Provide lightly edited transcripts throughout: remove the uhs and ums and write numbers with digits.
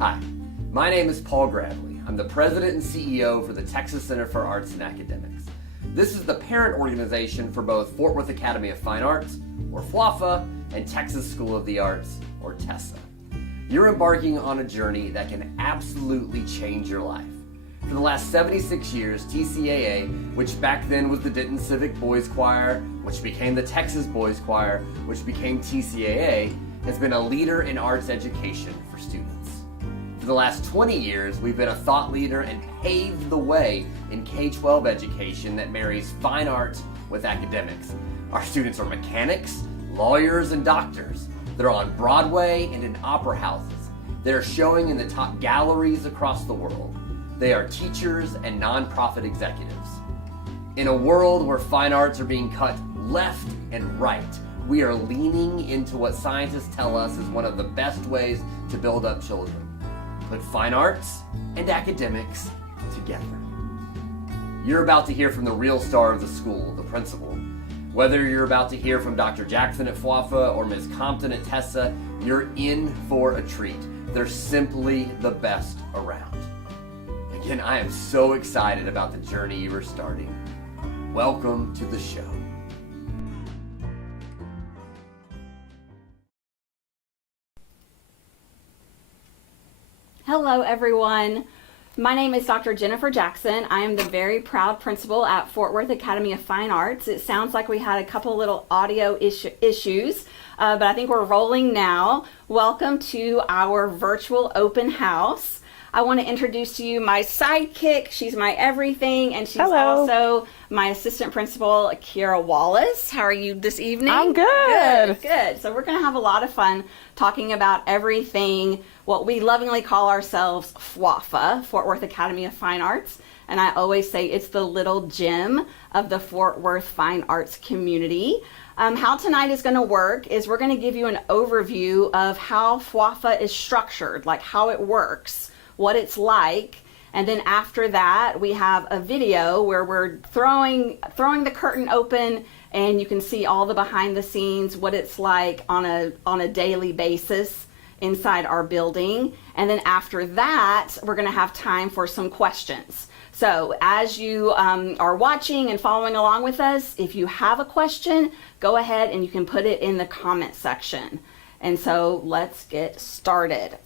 Hi, my name is Paul Gradley. I'm the president and CEO for the Texas Center for Arts and Academics. This is the parent organization for both Fort Worth Academy of Fine Arts, or FWAFA, and Texas School of the Arts, or Tissot. You're embarking on a journey that can absolutely change your life. For the last 76 years, TCAA, which back then was the Denton Civic Boys Choir, which became the Texas Boys Choir, which became TCAA, has been a leader in arts education for students. For the last 20 years, we've been a thought leader and paved the way in K-12 education that marries fine arts with academics. Our students are mechanics, lawyers, and doctors. They're on Broadway and in opera houses. They're showing in the top galleries across the world. They are teachers and nonprofit executives. In a world where fine arts are being cut left and right, we are leaning into what scientists tell us is one of the best ways to build up children. Put fine arts and academics together. You're about to hear from the real star of the school, the principal. Whether you're about to hear from Dr. Jackson at FWAFA or Ms. Compton at Tessa, you're in for a treat. They're simply the best around. Again, I am so excited about the journey you are starting. Welcome to the show. Hello, everyone. My name is Dr. Jennifer Jackson. I am the very proud principal at Fort Worth Academy of Fine Arts. It sounds like we had a couple little audio issues, but I think we're rolling now. Welcome to our virtual open house. I want to introduce to you my sidekick. She's my everything, and she's also my assistant principal, Kiera Wallace. How are you this evening? I'm good. Good. So we're going to have a lot of fun talking about everything, what we lovingly call ourselves FWAFA, Fort Worth Academy of Fine Arts. And I always say it's the little gem of the Fort Worth Fine Arts community. How tonight is going to work is we're going to give you an overview of how FWAFA is structured, like how it works, what it's like, and then after that we have a video where we're throwing the curtain open and you can see all the behind the scenes, what it's like on a daily basis inside our building. And then after that we're going to have time for some questions. So as you are watching and following along with us, if you have a question, go ahead and you can put it in the comment section. And so let's get started.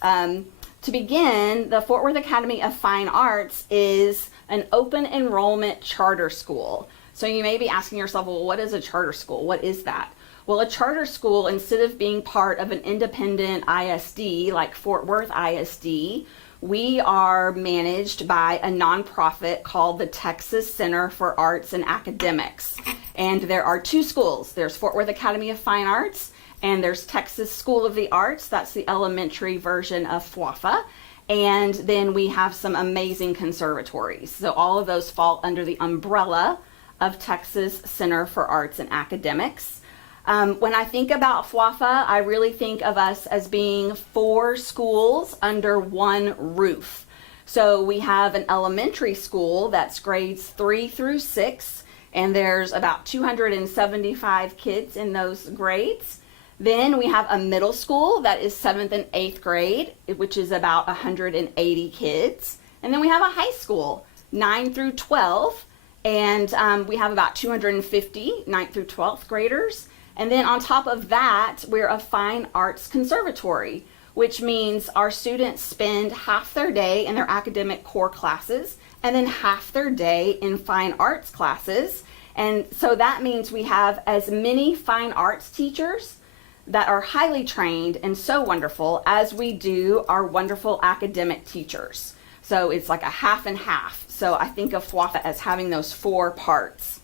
To begin, the Fort Worth Academy of Fine Arts is an open enrollment charter school. So you may be asking yourself, well, what is a charter school? What is that? Well, a charter school, instead of being part of an independent ISD like Fort Worth ISD, we are managed by a nonprofit called the Texas Center for Arts and Academics. And there are two schools. There's Fort Worth Academy of Fine Arts, and there's Texas School of the Arts. That's the elementary version of FWAFA. And then we have some amazing conservatories. So all of those fall under the umbrella of Texas Center for Arts and Academics. When I think about FWAFA, I really think of us as being 4 schools under one roof. So we have an elementary school that's grades 3 through 6, and there's about 275 kids in those grades. Then we have a middle school that is 7th and 8th grade, which is about 180 kids. And then we have a high school, 9 through 12, and we have about 250 9th through 12th graders. And then on top of that, we're a fine arts conservatory, which means our students spend half their day in their academic core classes and then half their day in fine arts classes. And so that means we have as many fine arts teachers that are highly trained and so wonderful as we do our wonderful academic teachers. So it's like a half and half. So I think of FWAFA as having those 4 parts.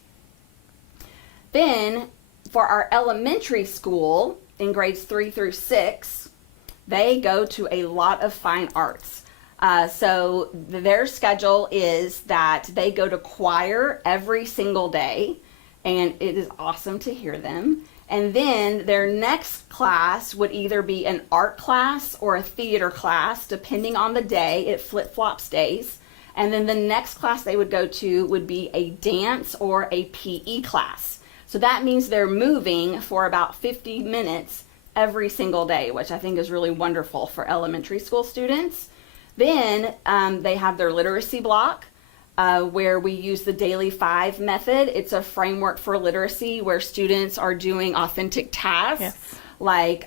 Then for our elementary school in grades 3 through 6, they go to a lot of fine arts. So their schedule is that they go to choir every single day, and it is awesome to hear them. And then their next class would either be an art class or a theater class, depending on the day. It flip-flops days. And then the next class they would go to would be a dance or a PE class. So that means they're moving for about 50 minutes every single day, which I think is really wonderful for elementary school students. Then they have their literacy block, where we use the Daily 5 method. It's a framework for literacy where students are doing authentic tasks, like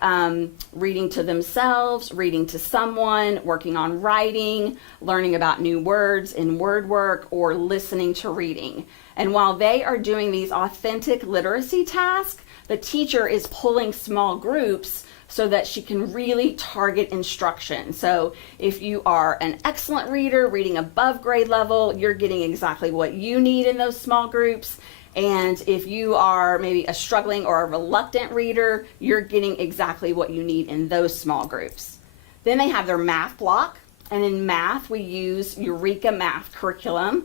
reading to themselves, reading to someone, working on writing, learning about new words in word work, or listening to reading. And while they are doing these authentic literacy tasks, the teacher is pulling small groups so that she can really target instruction. So if you are an excellent reader, reading above grade level, you're getting exactly what you need in those small groups. And if you are maybe a struggling or a reluctant reader, you're getting exactly what you need in those small groups. Then they have their math block. And in math, we use Eureka Math Curriculum.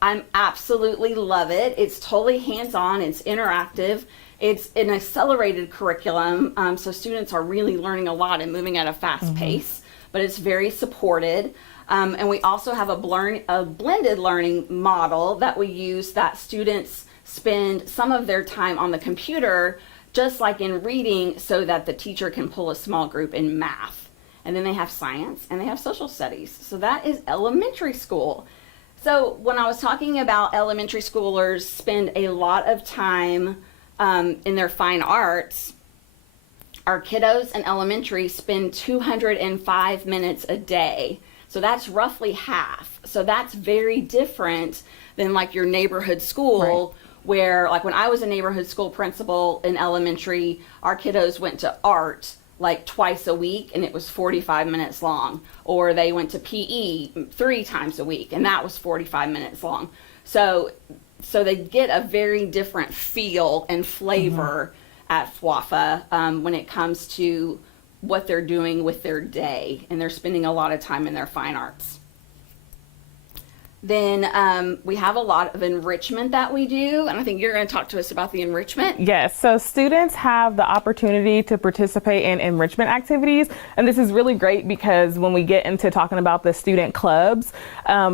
I absolutely love it. It's totally hands-on, it's interactive. It's an accelerated curriculum, so students are really learning a lot and moving at a fast pace, but it's very supported. And we also have a blended learning model that we use, that students spend some of their time on the computer, just like in reading, so that the teacher can pull a small group in math. And then they have science and they have social studies. So that is elementary school. So when I was talking about elementary schoolers spend a lot of time in their fine arts, our kiddos in elementary spend 205 minutes a day. So that's roughly half. So that's very different than like your neighborhood school, where like when I was a neighborhood school principal in elementary, our kiddos went to art like twice a week and it was 45 minutes long, or they went to PE 3 times a week and that was 45 minutes long. So they get a very different feel and flavor at FWAFA when it comes to what they're doing with their day, and they're spending a lot of time in their fine arts. Then we have a lot of enrichment that we do, and I think you're going to talk to us about the enrichment. Yes, so students have the opportunity to participate in enrichment activities, and this is really great because when we get into talking about the student clubs,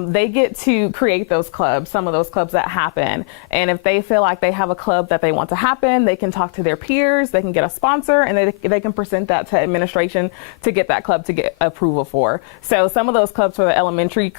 they get to create those clubs, some of those clubs that happen. And if they feel like they have a club that they want to happen, they can talk to their peers, they can get a sponsor, and they can present that to administration to get that club to get approval for. So some of those clubs for the elementary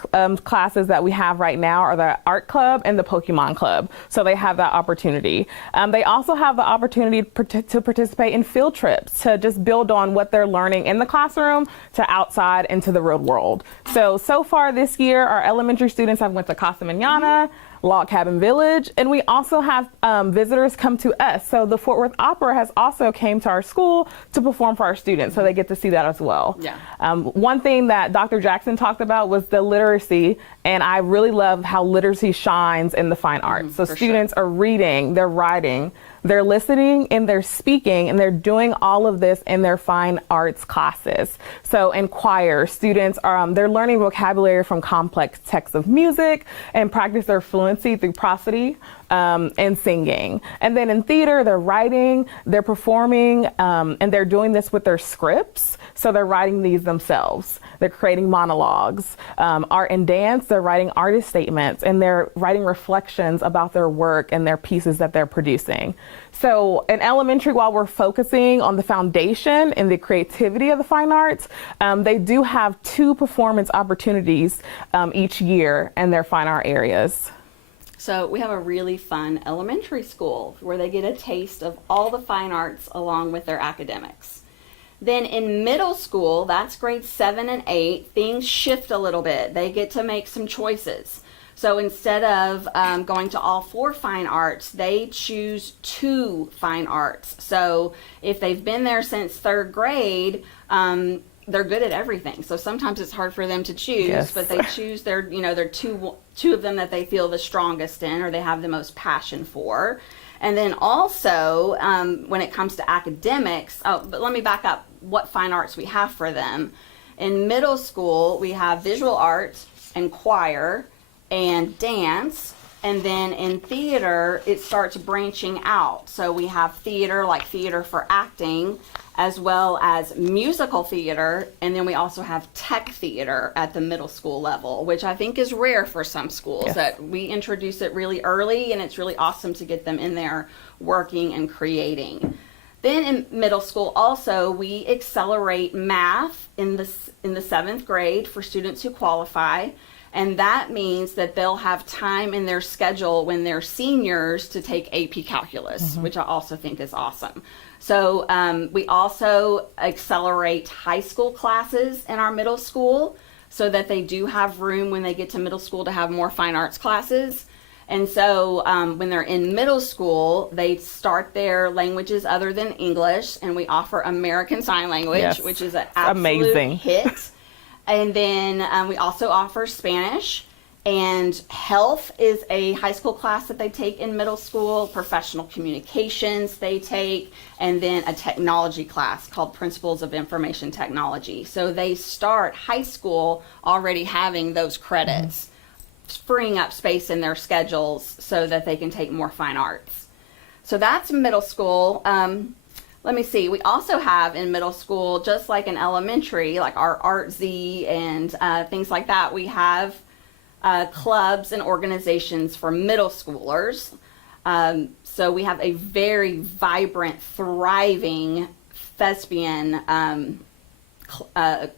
classes that we have right now are the art club and the Pokemon club. So they have that opportunity. They also have the opportunity to participate in field trips, to just build on what they're learning in the classroom to outside into the real world. So far this year, our elementary students have went to Casa Mañana, Log Cabin Village, and we also have visitors come to us. So the Fort Worth Opera has also came to our school to perform for our students, so they get to see that as well. Yeah. One thing that Dr. Jackson talked about was the literacy, and I really love how literacy shines in the fine arts. So students are reading, they're writing, they're listening, and they're speaking, and they're doing all of this in their fine arts classes. So in choir, students are they're learning vocabulary from complex texts of music and practice their fluency through prosody and singing. And then in theater, they're writing, they're performing, and they're doing this with their scripts. So they're writing these themselves. They're creating monologues. Art and dance, they're writing artist statements, and they're writing reflections about their work and their pieces that they're producing. So in elementary, while we're focusing on the foundation and the creativity of the fine arts, they do have 2 performance opportunities each year in their fine art areas. So we have a really fun elementary school where they get a taste of all the fine arts along with their academics. Then in middle school, that's grades 7 and 8, things shift a little bit. They get to make some choices. So instead of going to all 4 fine arts, they choose 2 fine arts. So if they've been there since 3rd grade, they're good at everything. So sometimes it's hard for them to choose, but they choose their two of them that they feel the strongest in, or they have the most passion for. And then also, when it comes to academics, but let me back up what fine arts we have for them. In middle school, we have visual arts and choir and dance. And then in theater, it starts branching out. So we have theater, like theater for acting, as well as musical theater. And then we also have tech theater at the middle school level, which I think is rare for some schools, that we introduce it really early, and it's really awesome to get them in there working and creating. Then in middle school also, we accelerate math in the 7th grade for students who qualify. And that means that they'll have time in their schedule when they're seniors to take AP Calculus, which I also think is awesome. So we also accelerate high school classes in our middle school so that they do have room when they get to middle school to have more fine arts classes. And so when they're in middle school, they start their languages other than English, and we offer American Sign Language, which is an absolute amazing hit. And then we also offer Spanish, and health is a high school class that they take in middle school, professional communications they take, and then a technology class called Principles of Information Technology. So they start high school already having those credits, freeing up space in their schedules so that they can take more fine arts. So that's middle school. Let me see. We also have in middle school, just like in elementary, like our Art Z and things like that, we have clubs and organizations for middle schoolers. So we have a very vibrant, thriving thespian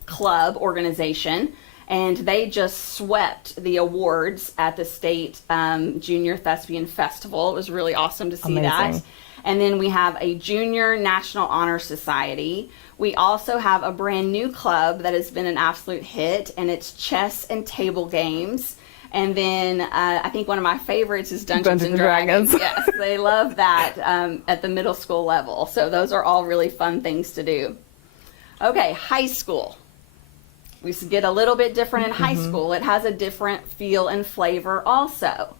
club organization. And they just swept the awards at the state Junior Thespian Festival. It was really awesome to see that. And then we have a Junior National Honor Society. We also have a brand new club that has been an absolute hit, and it's chess and table games. And then I think one of my favorites is Dungeons and Dragons. Yes, they love that at the middle school level. So those are all really fun things to do. Okay, high school. We get a little bit different in high school. It has a different feel and flavor also.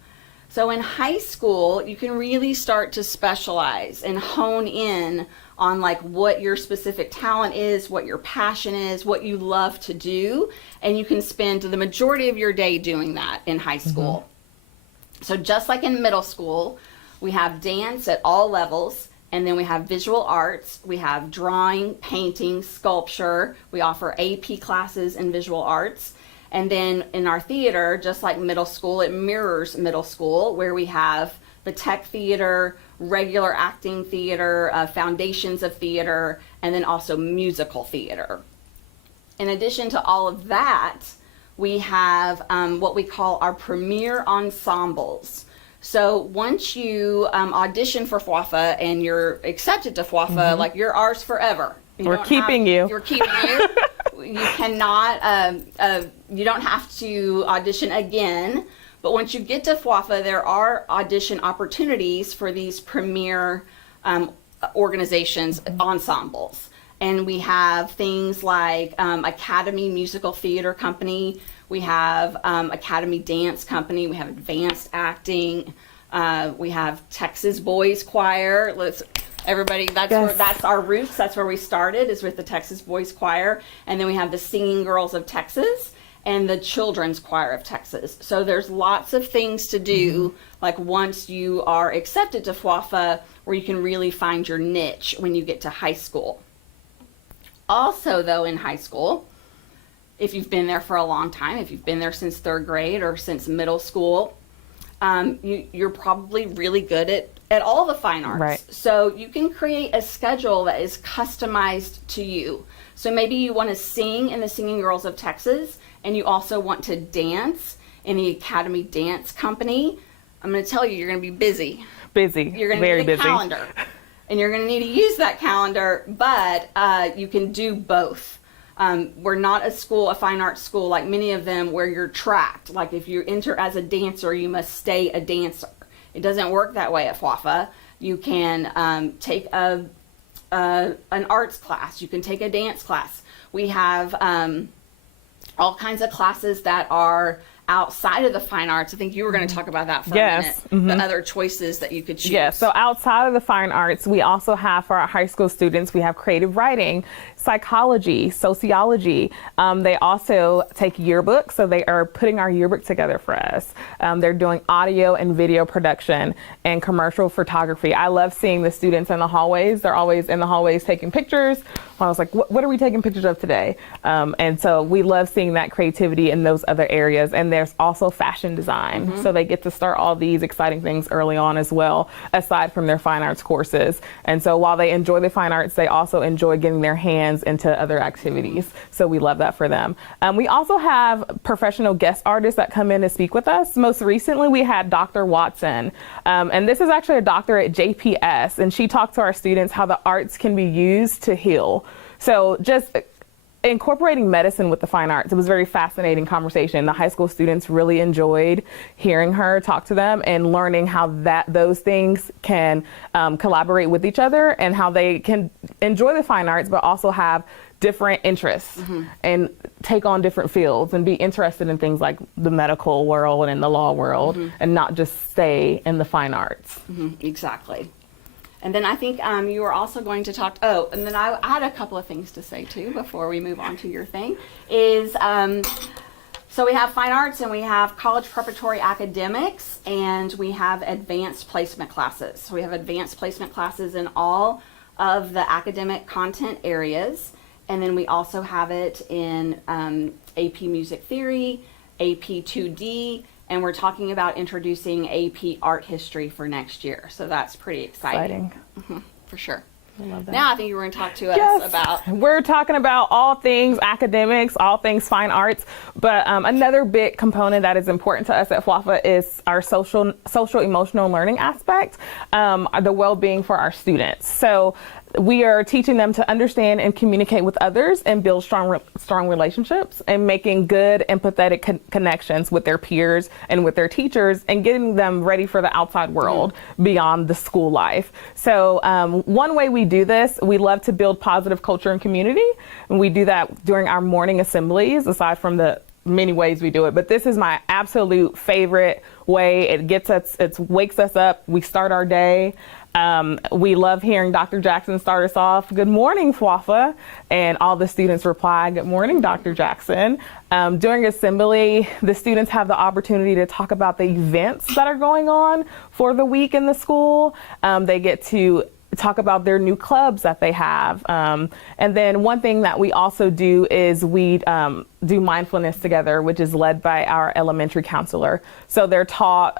So in high school, you can really start to specialize and hone in on like what your specific talent is, what your passion is, what you love to do, and you can spend the majority of your day doing that in high school. So just like in middle school, we have dance at all levels. And then we have visual arts, we have drawing, painting, sculpture. We offer AP classes in visual arts. And then in our theater, just like middle school, it mirrors middle school, where we have the tech theater, regular acting theater, foundations of theater, and then also musical theater. In addition to all of that, we have what we call our premier ensembles. So once you audition for FWAFA and you're accepted to FWAFA, like you're ours forever. We're keeping you. We're keeping you. You cannot, you don't have to audition again. But once you get to FWAFA, there are audition opportunities for these premier organizations, ensembles. And we have things like Academy Musical Theater Company. We have Academy Dance Company. We have Advanced Acting. We have Texas Boys Choir. Everybody, that's our roots. That's where we started, is with the Texas Boys Choir. And then we have the Singing Girls of Texas and the Children's Choir of Texas. So there's lots of things to do, like once you are accepted to FWAFA, where you can really find your niche when you get to high school. Also, though, in high school, if you've been there for a long time, if you've been there since 3rd grade or since middle school, you're probably really good at all the fine arts. Right. So you can create a schedule that is customized to you. So maybe you want to sing in the Singing Girls of Texas, and you also want to dance in the Academy Dance Company. I'm going to tell you, you're going to be busy. You're going to need a calendar. And you're going to need to use that calendar, but you can do both. We're not a fine arts school like many of them where you're tracked. Like if you enter as a dancer, you must stay a dancer. It doesn't work that way at FWAFA. You can take an arts class. You can take a dance class. We have all kinds of classes that are outside of the fine arts. I think you were going to talk about that for a minute. The other choices that you could choose. Yes, so outside of the fine arts, we also have for our high school students, we have creative writing. psychology, sociology. They also take yearbooks, so they are putting our yearbook together for us. They're doing audio and video production and commercial photography. I love seeing the students in the hallways. They're always in the hallways taking pictures. I was like, what are we taking pictures of today? And so we love seeing that creativity in those other areas. And there's also fashion design. So they get to start all these exciting things early on as well, aside from their fine arts courses. And so while they enjoy the fine arts, they also enjoy getting their hands into other activities. So we love that for them. We also have professional guest artists that come in to speak with us. Most recently, we had Dr. Watson. And this is actually a doctor at JPS. And she talked to our students how the arts can be used to heal. So just incorporating medicine with the fine arts, it was a very fascinating conversation. The high school students really enjoyed hearing her talk to them and learning how those things can collaborate with each other and how they can enjoy the fine arts but also have different interests and take on different fields and be interested in things like the medical world and the law world and not just stay in the fine arts. Exactly. And then I think you were also going to talk, and then I had a couple of things to say too before we move on to your thing, is so we have fine arts and we have college preparatory academics and we have advanced placement classes. So we have advanced placement classes in all of the academic content areas. And then we also have it in AP Music Theory, AP 2D, and we're talking about introducing AP Art History for next year. So that's pretty exciting. For sure. I love that. Now I think you were going to talk to us about... We're talking about all things academics, all things fine arts, but another big component that is important to us at FWAFA is our social emotional learning aspect, the well-being for our students. So we are teaching them to understand and communicate with others and build strong relationships and making good empathetic connections with their peers and with their teachers and getting them ready for the outside world beyond the school life. So one way we do this, we love to build positive culture and community. And we do that during our morning assemblies, aside from the many ways we do it. But this is my absolute favorite way. It wakes us up. We start our day. We love hearing Dr. Jackson start us off. Good morning, FWAFA. And all the students reply, good morning, Dr. Jackson. During assembly, the students have the opportunity to talk about the events that are going on for the week in the school. They get to talk about their new clubs that they have. And then one thing that we also do is we do mindfulness together, which is led by our elementary counselor. So they're taught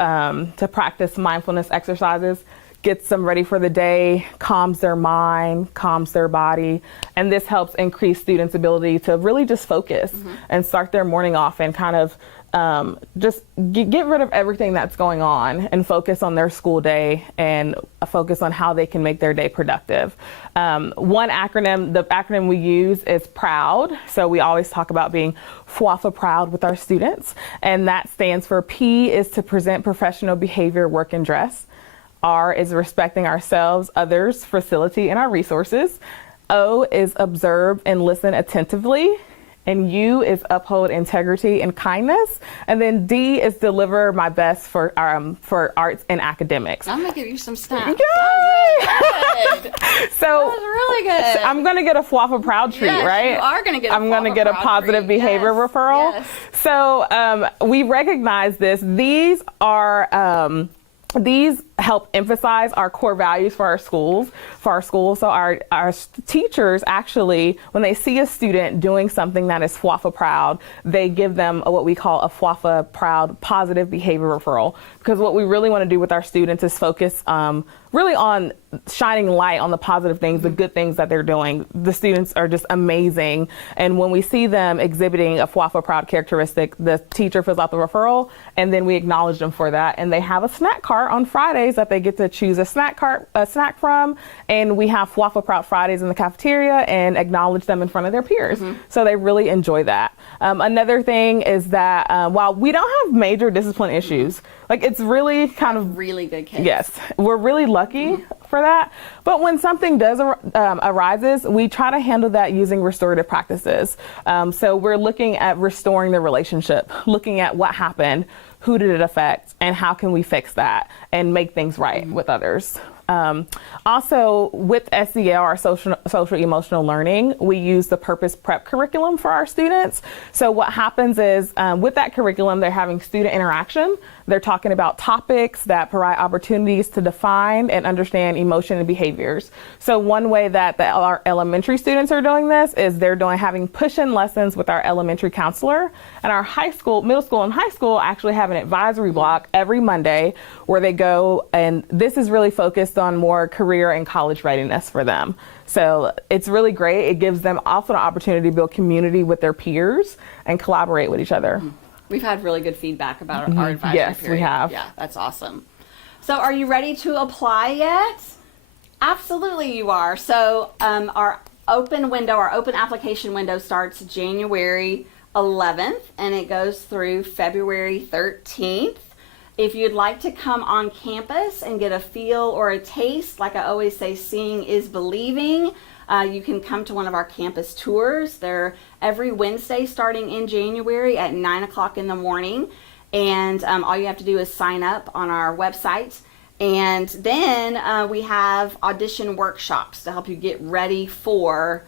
to practice mindfulness exercises, gets them ready for the day, calms their mind, calms their body. And this helps increase students' ability to really just focus and start their morning off and kind of just get rid of everything that's going on and focus on their school day and focus on how they can make their day productive. One acronym, the acronym we use is PROUD. So we always talk about being FWAFA proud with our students. And that stands for P is to present professional behavior, work, and dress. R is respecting ourselves, others, facility, and our resources. O is observe and listen attentively. And U is uphold integrity and kindness. And then D is deliver my best for arts and academics. I'm going to give you some snaps. Yay! That was really good. So that was really good. I'm going to get a FWAFA proud treat, right? You are going to get I'm going to get a positive behavior referral. Yes. So we recognize this. These are... These help emphasize our core values for our schools. So our teachers actually, when they see a student doing something that is FWAFA proud, they give them what we call a FWAFA proud positive behavior referral. Because what we really want to do with our students is focus really on shining light on the positive things, the good things that they're doing. The students are just amazing. And when we see them exhibiting a FWAFA proud characteristic, the teacher fills out the referral and then we acknowledge them for that. And they have a snack cart on Fridays that they get to choose a snack from. And we have FWAFA proud Fridays in the cafeteria and acknowledge them in front of their peers. So they really enjoy that. Another thing is that while we don't have major discipline issues, like it's really kind of really good kids. Yes, we're really lucky for that. But when something does arises, we try to handle that using restorative practices. So we're looking at restoring the relationship, looking at what happened, who did it affect, and how can we fix that and make things right with others. Also, with SEL, our social emotional learning, we use the Purpose Prep curriculum for our students. So what happens is with that curriculum, they're having student interaction. They're talking about topics that provide opportunities to define and understand emotion and behaviors. So one way that our elementary students are doing this is they're having push-in lessons with our elementary counselor, and our middle school and high school actually have an advisory block every Monday where they go, and this is really focused on more career and college readiness for them. So it's really great. It gives them also an opportunity to build community with their peers and collaborate with each other. We've had really good feedback about our advisory Yes, period. we have. Yeah, that's awesome. So are you ready to apply yet? Absolutely you are. So our open application window starts January 11th and it goes through February 13th. If you'd like to come on campus and get a feel or a taste, like I always say, seeing is believing, you can come to one of our campus tours. They're every Wednesday starting in January at 9 o'clock in the morning. And all you have to do is sign up on our website. And then we have audition workshops to help you get ready for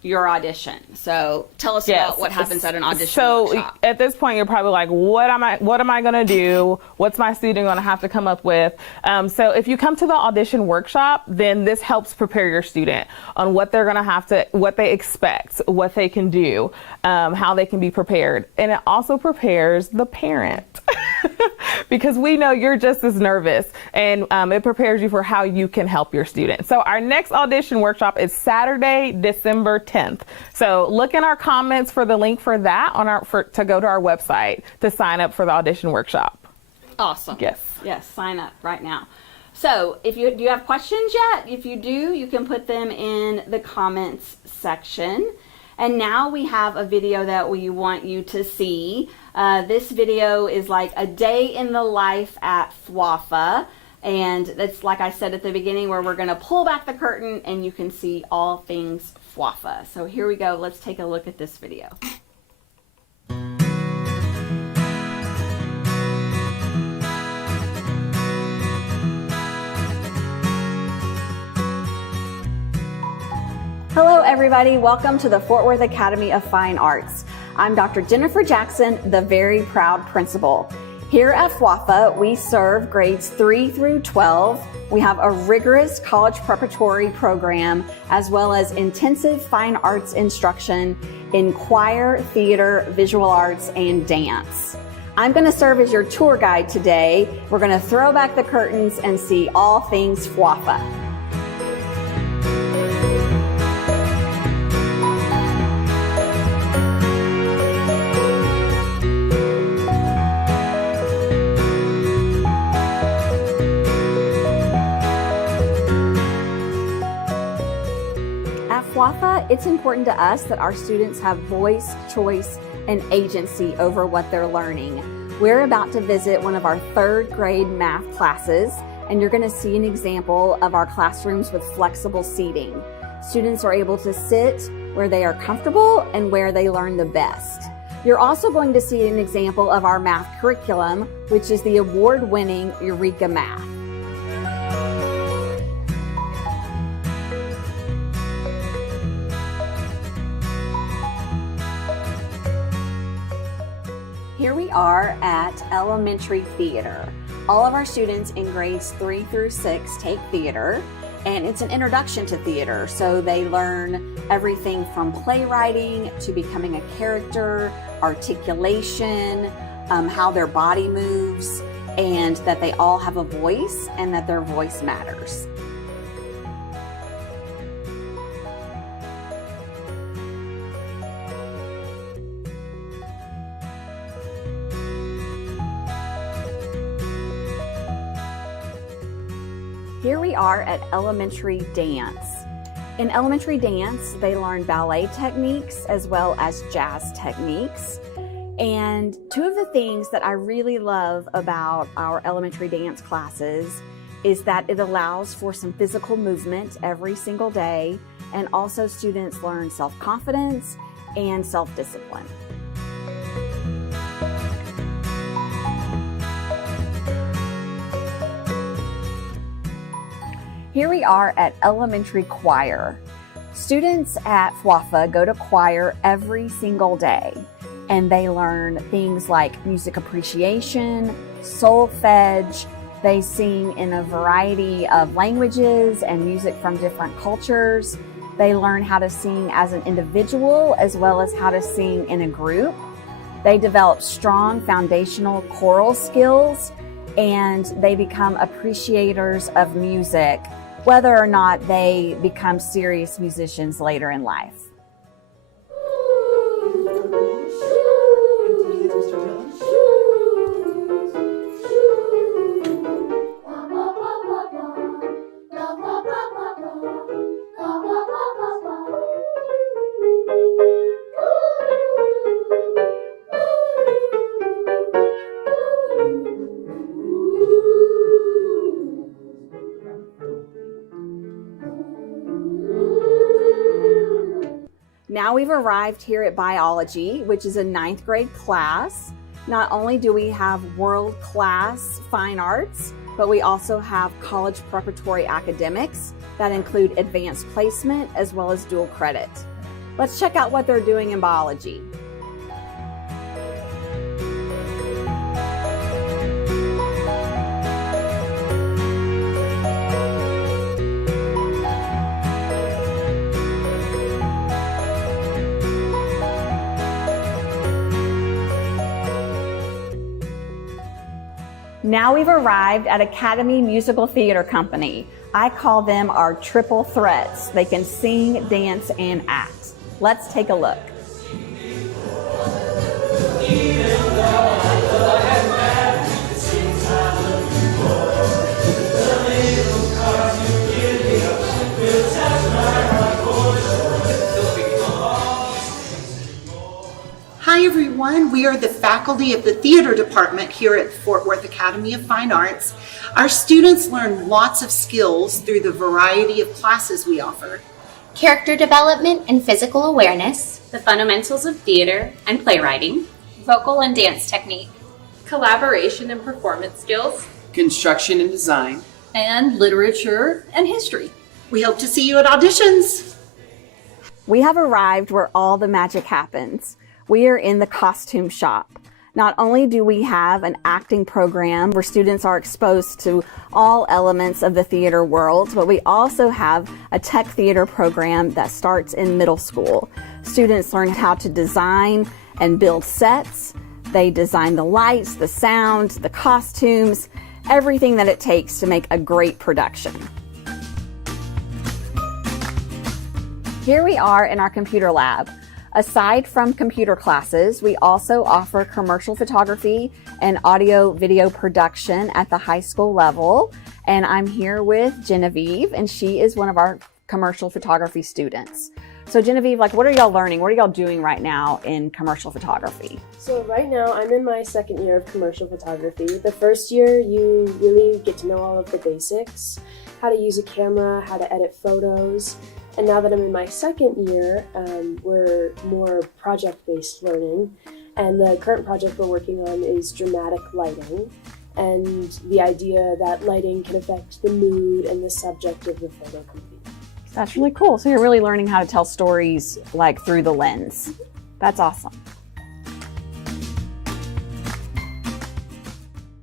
your audition. So tell us about what happens at an audition workshop. At this point, you're probably like, what am I going to do? What's my student going to have to come up with? So if you come to the audition workshop, then this helps prepare your student on what they're going to what they expect, what they can do, how they can be prepared. And it also prepares the parent because we know you're just as nervous, and it prepares you for how you can help your student. So our next audition workshop is Saturday, December 10th. So look in our comments for the link for that to go to our website to sign up for the audition workshop. Awesome. Yes, sign up right now. So do you have questions yet? If you do, you can put them in the comments section. And now we have a video that we want you to see. This video is like a day in the life at FWAFA. And it's like I said at the beginning, where we're going to pull back the curtain and you can see all things FWAFA. So here we go. Let's take a look at this video. Hello everybody, welcome to the Fort Worth Academy of Fine Arts. I'm Dr. Jennifer Jackson, the very proud principal. Here at FWAFA, we serve grades 3 through 12. We have a rigorous college preparatory program, as well as intensive fine arts instruction in choir, theater, visual arts, and dance. I'm going to serve as your tour guide today. We're going to throw back the curtains and see all things FWAFA. FWAFA, it's important to us that our students have voice, choice, and agency over what they're learning. We're about to visit one of our 3rd grade math classes, and you're going to see an example of our classrooms with flexible seating. Students are able to sit where they are comfortable and where they learn the best. You're also going to see an example of our math curriculum, which is the award-winning Eureka Math. Here we are at elementary theater. All of our students in grades 3 through 6 take theater, and it's an introduction to theater. So they learn everything from playwriting to becoming a character, articulation, how their body moves, and that they all have a voice and that their voice matters. Here we are at elementary dance. In elementary dance, they learn ballet techniques as well as jazz techniques. And two of the things that I really love about our elementary dance classes is that it allows for some physical movement every single day, and also students learn self-confidence and self-discipline. Here we are at elementary choir. Students at FWAFA go to choir every single day, and they learn things like music appreciation, solfege. They sing in a variety of languages and music from different cultures. They learn how to sing as an individual as well as how to sing in a group. They develop strong foundational choral skills, and they become appreciators of music, whether or not they become serious musicians later in life. Now we've arrived here at biology, which is a 9th grade class. Not only do we have world-class fine arts, but we also have college preparatory academics that include advanced placement as well as dual credit. Let's check out what they're doing in biology. Now we've arrived at Academy Musical Theater Company. I call them our triple threats. They can sing, dance, and act. Let's take a look. Hi everyone, we are the faculty of the theater department here at Fort Worth Academy of Fine Arts. Our students learn lots of skills through the variety of classes we offer. Character development and physical awareness, the fundamentals of theater and playwriting, vocal and dance technique, collaboration and performance skills, construction and design, and literature and history. We hope to see you at auditions. We have arrived where all the magic happens. We are in the costume shop. Not only do we have an acting program where students are exposed to all elements of the theater world, but we also have a tech theater program that starts in middle school. Students learn how to design and build sets. They design the lights, the sound, the costumes, everything that it takes to make a great production. Here we are in our computer lab. Aside from computer classes, we also offer commercial photography and audio video production at the high school level. And I'm here with Genevieve, and she is one of our commercial photography students. So Genevieve, what are y'all learning? What are y'all doing right now in commercial photography? So right now I'm in my second year of commercial photography. The first year you really get to know all of the basics, how to use a camera, how to edit photos. And now that I'm in my second year, we're more project-based learning. And the current project we're working on is dramatic lighting, and the idea that lighting can affect the mood and the subject of the photo complete. That's really cool. So you're really learning how to tell stories through the lens. That's awesome.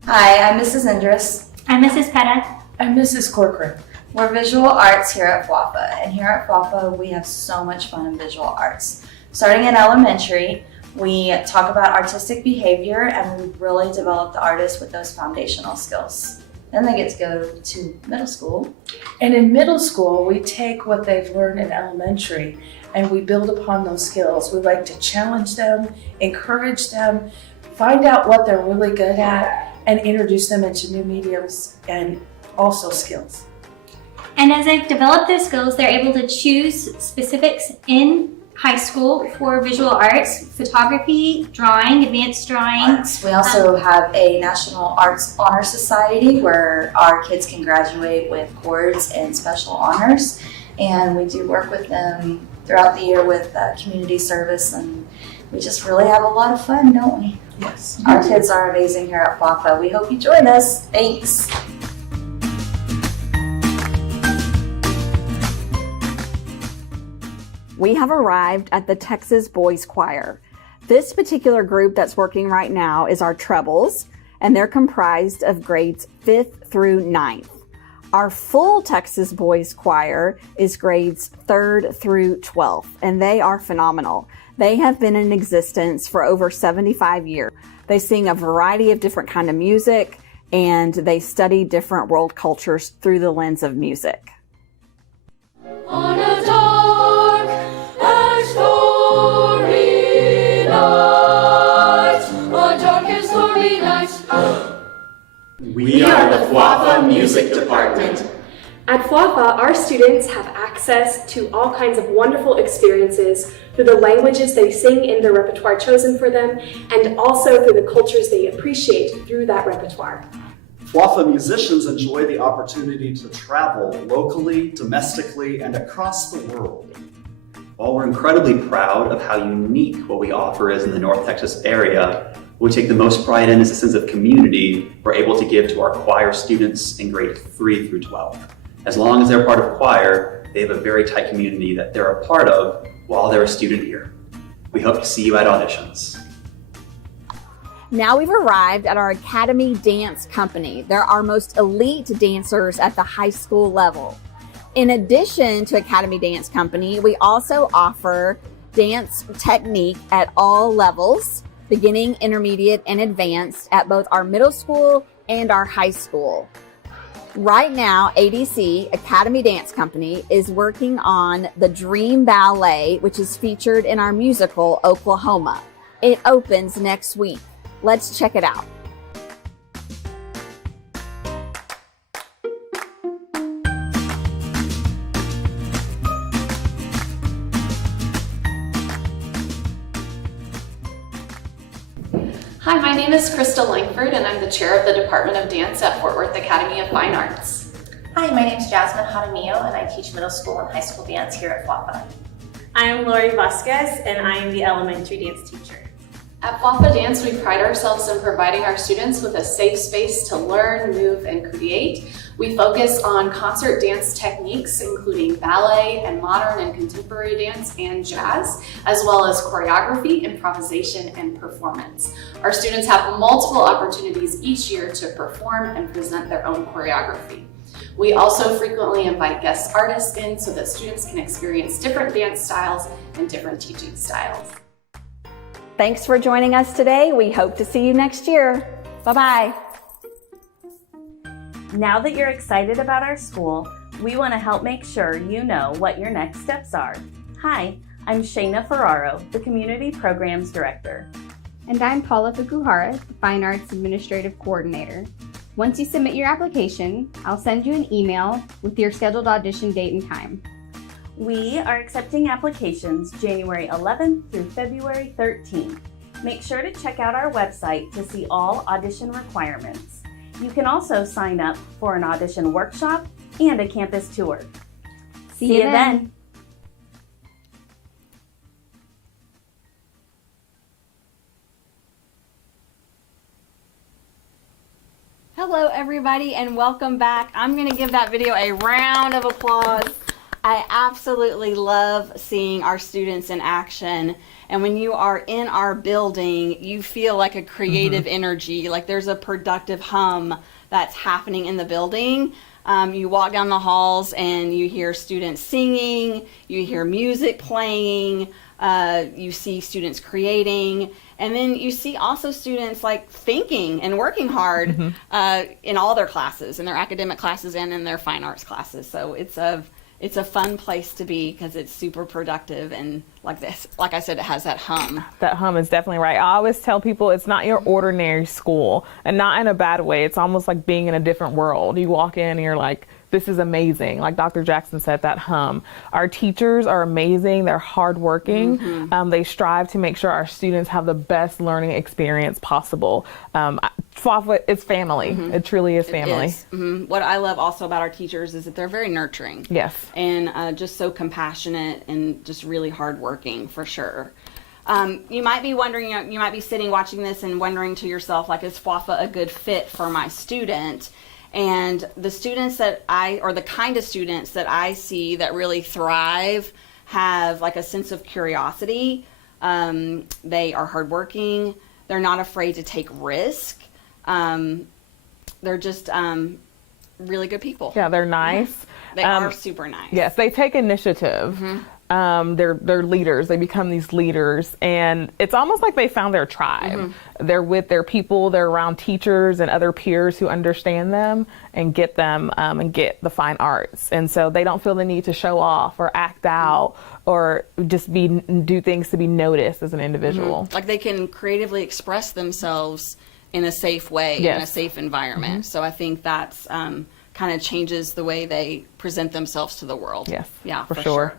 Hi, I'm Mrs. Indris. I'm Mrs. Petta. I'm Mrs. Corcoran. We're visual arts here at FWAFA, and here at FWAFA we have so much fun in visual arts. Starting in elementary, we talk about artistic behavior, and we really develop the artist with those foundational skills. Then they get to go to middle school. And in middle school, we take what they've learned in elementary and we build upon those skills. We like to challenge them, encourage them, find out what they're really good at, and introduce them into new mediums and also skills. And as they've developed their skills, they're able to choose specifics in high school for visual arts, photography, drawing, advanced drawing. We also have a National Arts Honor Society where our kids can graduate with awards and special honors. And we do work with them throughout the year with community service, and we just really have a lot of fun, don't we? Yes. Our kids are amazing here at FWAFA. We hope you join us. Thanks. we have arrived at the Texas Boys Choir. This particular group that's working right now is our trebles, and they're comprised of grades 5th through 9th. Our full Texas Boys Choir is grades 3rd through 12th, and they are phenomenal. They have been in existence for over 75 years. They sing a variety of different kind of music, and they study different world cultures through the lens of music. On a dark and stormy night, a dark and stormy night. We are the FWAFA Music Department. At FWAFA, our students have access to all kinds of wonderful experiences through the languages they sing in the repertoire chosen for them, and also through the cultures they appreciate through that repertoire. FWAFA musicians enjoy the opportunity to travel locally, domestically, and across the world. While we're incredibly proud of how unique what we offer is in the North Texas area, what we take the most pride in is a sense of community we're able to give to our choir students in grade 3 through 12. As long as they're part of choir, they have a very tight community that they're a part of while they're a student here. We hope to see you at auditions. Now we've arrived at our Academy Dance Company. They're our most elite dancers at the high school level. In addition to Academy Dance Company, we also offer dance technique at all levels, beginning, intermediate, and advanced at both our middle school and our high school. Right now, ADC, Academy Dance Company, is working on the Dream Ballet, which is featured in our musical, Oklahoma. It opens next week. Let's check it out. Hi, my name is Krista Langford, and I'm the chair of the Department of Dance at Fort Worth Academy of Fine Arts. Hi, my name is Jasmine Jaramillo, and I teach middle school and high school dance here at FWAFA. I am Lori Vasquez, and I am the elementary dance teacher. At FWAFA Dance, we pride ourselves in providing our students with a safe space to learn, move, and create. We focus on concert dance techniques, including ballet and modern and contemporary dance and jazz, as well as choreography, improvisation, and performance. Our students have multiple opportunities each year to perform and present their own choreography. We also frequently invite guest artists in so that students can experience different dance styles and different teaching styles. Thanks for joining us today. We hope to see you next year. Bye-bye. Now that you're excited about our school, we want to help make sure you know what your next steps are. Hi, I'm Shayna Ferraro, the Community Programs Director. And I'm Paula Fukuhara, the Fine Arts Administrative Coordinator. Once you submit your application, I'll send you an email with your scheduled audition date and time. We are accepting applications January 11th through February 13th. Make sure to check out our website to see all audition requirements. You can also sign up for an audition workshop and a campus tour. See you then. Hello everybody and welcome back. I'm going to give that video a round of applause. I absolutely love seeing our students in action. And when you are in our building, you feel like a creative energy, like there's a productive hum that's happening in the building. You walk down the halls and you hear students singing, you hear music playing, you see students creating, and then you see also students like thinking and working hard in all their classes, in their academic classes and in their fine arts classes. So it's a fun place to be because it's super productive, and like I said, it has that hum. That hum is definitely right. I always tell people it's not your ordinary school, and not in a bad way. It's almost like being in a different world. You walk in and you're like, this is amazing. Like Dr. Jackson said, that hum. Our teachers are amazing. They're hardworking. They strive to make sure our students have the best learning experience possible. FWAFA is family. It truly is family. It is. What I love also about our teachers is that they're very nurturing. Yes. And just so compassionate and just really hardworking for sure. You might be wondering, you might be sitting watching this and wondering to yourself, like, is FWAFA a good fit for my student? And the students that the kind of students that I see that really thrive have like a sense of curiosity. They are hardworking. They're not afraid to take risk. They're just really good people. Yeah, they're nice. They are super nice. Yes, they take initiative. They're leaders. They become these leaders, and it's almost like they found their tribe. They're with their people. They're around teachers and other peers who understand them and get them and get the fine arts. And so they don't feel the need to show off or act out or just do things to be noticed as an individual. Like they can creatively express themselves in a safe way, in a safe environment. So I think that's kind of changes the way they present themselves to the world. Yes, yeah, for sure.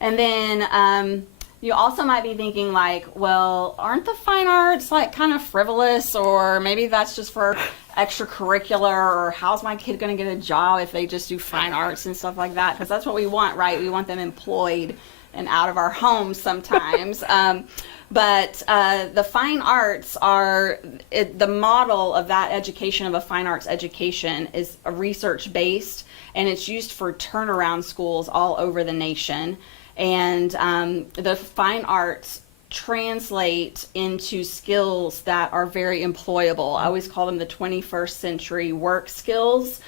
And then you also might be thinking like, well, aren't the fine arts like kind of frivolous, or maybe that's just for extracurricular, or how's my kid going to get a job if they just do fine arts and stuff like that? Because that's what we want, right? We want them employed and out of our homes sometimes. But the fine arts are, the model of that education, of a fine arts education, is a research-based, and it's used for turnaround schools all over the nation. And the fine arts translate into skills that are very employable. I always call them the 21st century work skills.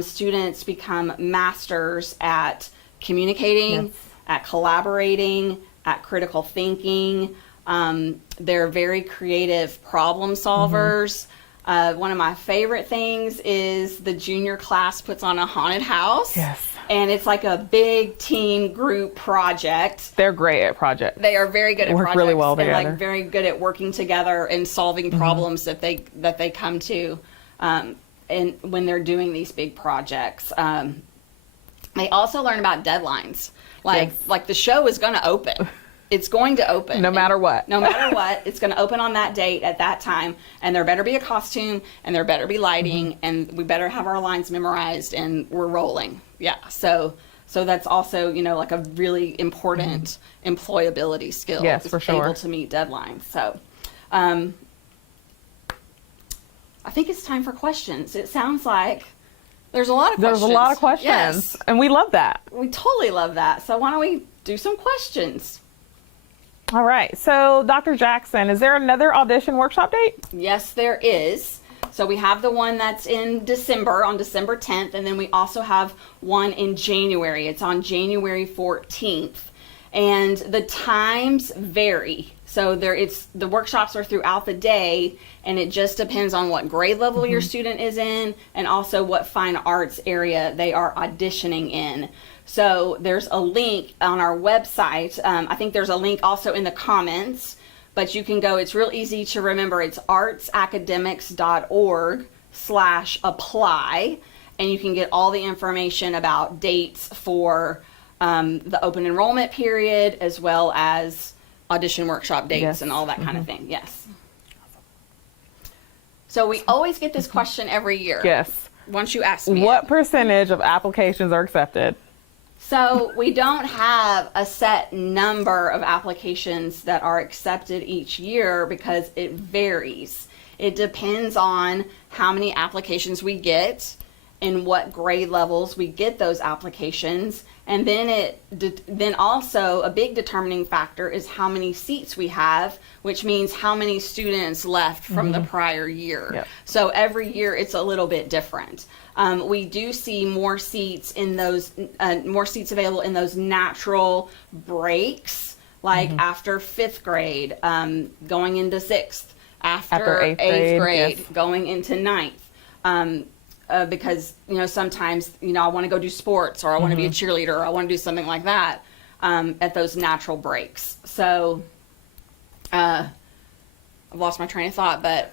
Students become masters at communicating, at collaborating, at critical thinking. They're very creative problem solvers. One of my favorite things is the junior class puts on a haunted house. Yes. And it's like a big team group project. They're great at projects. They are very good at Work projects. really well and together. like very good at working together and solving problems that they come to, and when they're doing these big projects. They also learn about deadlines. Like the show is going to open. It's going to open. No matter what. No matter what, it's going to open on that date at that time, and there better be a costume, and there better be lighting, and we better have our lines memorized, and we're rolling. Yeah. So that's also, like a really important employability skill. Yes, for sure. Able to meet deadlines. So, I think it's time for questions. It sounds like there's a lot of questions. There's a lot of questions, yes. And we love that. We totally love that. So why don't we do some questions? All right. So, Dr. Jackson, is there another audition workshop date? Yes, there is. So we have the one that's in December, on December 10th, and then we also have one in January. It's on January 14th. And the times vary. So the workshops are throughout the day, and it just depends on what grade level your student is in, and also what fine arts area they are auditioning in. So there's a link on our website. I think there's a link also in the comments, but you can go, it's real easy to remember. It's artsacademics.org/apply, and you can get all the information about dates for the open enrollment period, as well as audition workshop dates and all that kind of thing. Yes. So we always get this question every year. Yes. Once you ask me. What percentage of applications are accepted? So we don't have a set number of applications that are accepted each year because it varies. It depends on how many applications we get and what grade levels we get those applications. And then then also a big determining factor is how many seats we have, which means how many students left from the prior year. Yep. So every year it's a little bit different. We do see more seats in those, more seats available in those natural breaks, like after 5th grade, going into 6th, after 8th grade, going into 9th. Because, sometimes, I want to go do sports, or I want to be a cheerleader, or I want to do something like that at those natural breaks. So I've lost my train of thought, but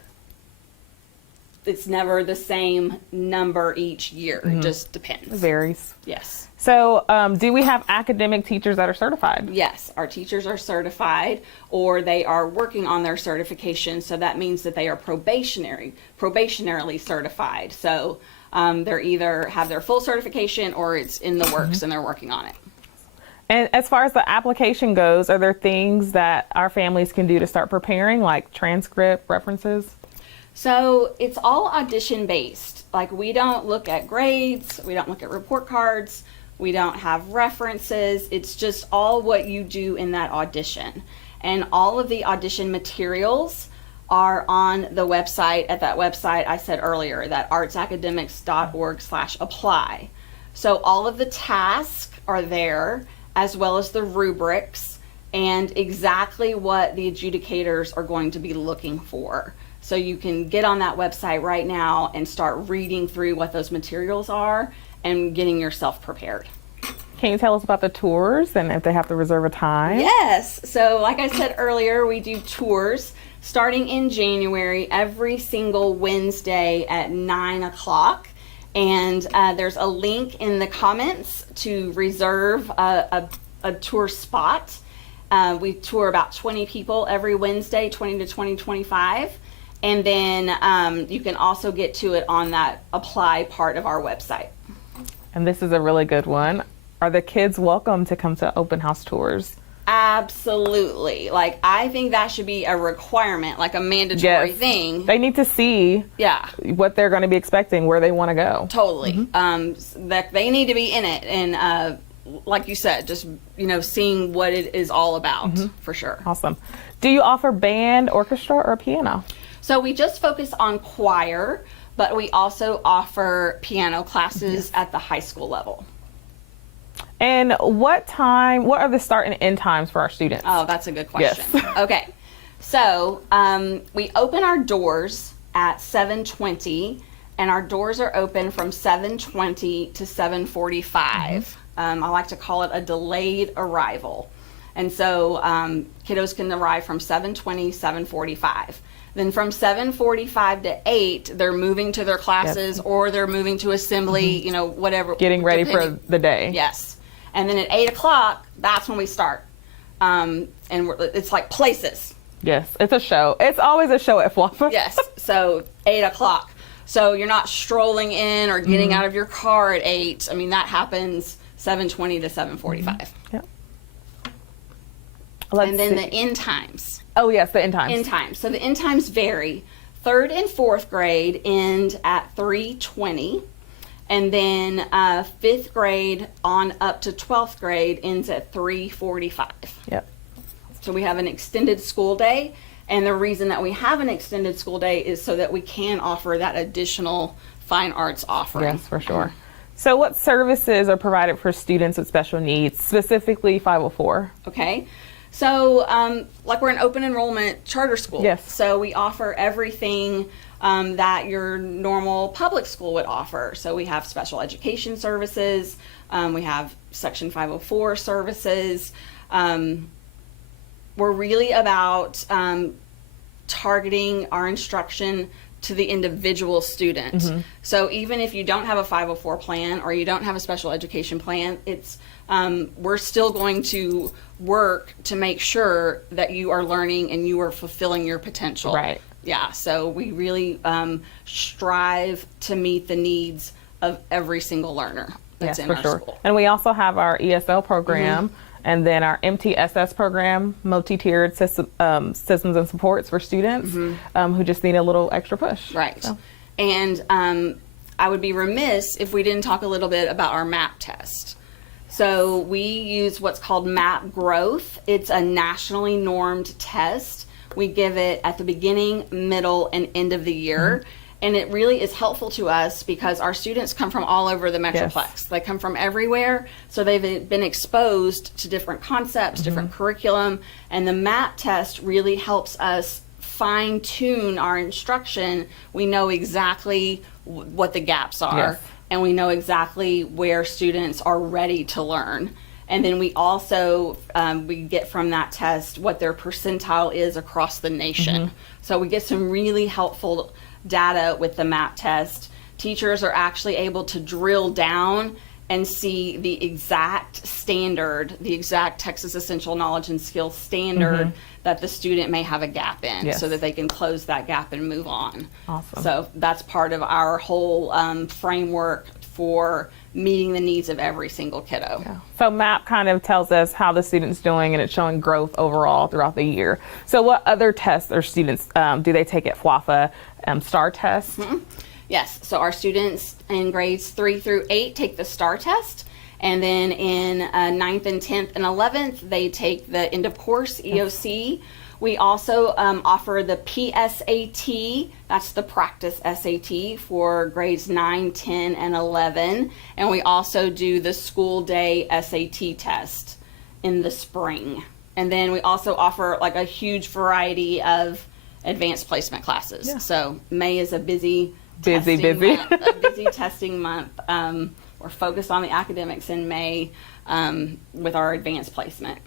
it's never the same number each year. It just depends. It varies. Yes. So do we have academic teachers that are certified? Yes, our teachers are certified, or they are working on their certification. So that means that they are probationarily certified. So they're either have their full certification, or it's in the works and they're working on it. And as far as the application goes, are there things that our families can do to start preparing, like transcript, references? So it's all audition based. Like, we don't look at grades, we don't look at report cards. We don't have references. It's just all what you do in that audition. And all of the audition materials are on the website, at that website I said earlier, that artsacademics.org/apply. So all of the tasks are there, as well as the rubrics and exactly what the adjudicators are going to be looking for. So you can get on that website right now and start reading through what those materials are and getting yourself prepared. Can you tell us about the tours and if they have to reserve a time? Yes. So like I said earlier, we do tours starting in January every single Wednesday at 9 o'clock. And there's a link in the comments to reserve a tour spot. We tour about 20 people every Wednesday, 20 to 25. And then you can also get to it on that apply part of our website. And this is a really good one. Are the kids welcome to come to open house tours? Absolutely. Like, I think that should be a requirement, like a mandatory thing. They need to see what they're going to be expecting, where they want to go. Totally. That they need to be in it. And like you said, just, seeing what it is all about, for sure. Awesome. Do you offer band, orchestra, or piano? So we just focus on choir, but we also offer piano classes at the high school level. And what are the start and end times for our students? Oh, that's a good question. Yes. Okay. So we open our doors at 7:20, and our doors are open from 7:20 to 7:45. I like to call it a delayed arrival. And so kiddos can arrive from 7:20, 7:45. Then from 7:45 to 8, they're moving to their classes or they're moving to assembly, whatever. Getting ready for the day. Yes. And then at 8 o'clock, that's when we start. And it's like places. Yes, it's a show. It's always a show at FWAFA. Yes, so 8 o'clock. So you're not strolling in or getting out of your car at 8. I mean, that happens 7:20 to 7:45. Yep. And then the end times. Oh, yes, the end times. End times. So the end times vary. 3rd and 4th grade end at 3:20. And then 5th grade on up to 12th grade ends at 3:45. Yep. So we have an extended school day. And the reason that we have an extended school day is so that we can offer that additional fine arts offering. Yes, for sure. So what services are provided for students with special needs, specifically 504? Okay. So like we're an open enrollment charter school. Yes. So we offer everything that your normal public school would offer. So we have special education services, we have Section 504 services. We're really about targeting our instruction to the individual student. So even if you don't have a 504 plan or you don't have a special education plan, it's we're still going to work to make sure that you are learning and you are fulfilling your potential. Right. Yeah, so we really strive to meet the needs of every single learner that's in our school. And we also have our ESL program and then our MTSS program, multi-tiered systems and supports for students who just need a little extra push. Right. So. And I would be remiss if we didn't talk a little bit about our MAP test. So we use what's called MAP Growth. It's a nationally normed test. We give it at the beginning, middle, and end of the year. And it really is helpful to us because our students come from all over the Metroplex. Yes. They come from everywhere. So they've been exposed to different concepts, different curriculum. And the MAP test really helps us fine tune our instruction. We know exactly what the gaps are. Yes. And we know exactly where students are ready to learn. And then we also, we get from that test what their percentile is across the nation. So we get some really helpful data with the MAP test. Teachers are actually able to drill down and see the exact standard, the exact Texas Essential Knowledge and Skills standard that the student may have a gap in, so that they can close that gap and move on. Awesome. So that's part of our whole framework for meeting the needs of every single kiddo. Yeah. So MAP kind of tells us how the student's doing, and it's showing growth overall throughout the year. So what other tests are students, do they take at FWAFA? STAR tests? Yes, so our students in grades 3 through 8 take the STAR test, And then in 9th and 10th and 11th, they take the end of course EOC. We also offer the PSAT, that's the practice SAT for grades 9, 10, and 11. And we also do the school day SAT test in the spring. And then we also offer like a huge variety of advanced placement classes. Yeah. So May is a busy testing month. We're focused on the academics in May with our advanced placement.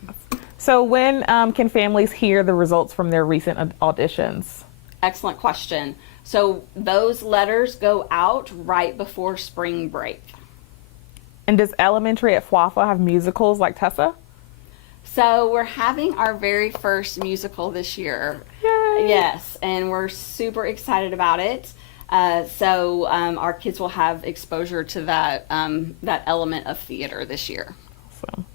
So when can families hear the results from their recent auditions? Excellent question. So those letters go out right before spring break. And does elementary at FWAFA have musicals like Tessa? So we're having our very first musical this year. Yay. Yes, and we're super excited about it. So our kids will have exposure to that element of theater this year. Awesome.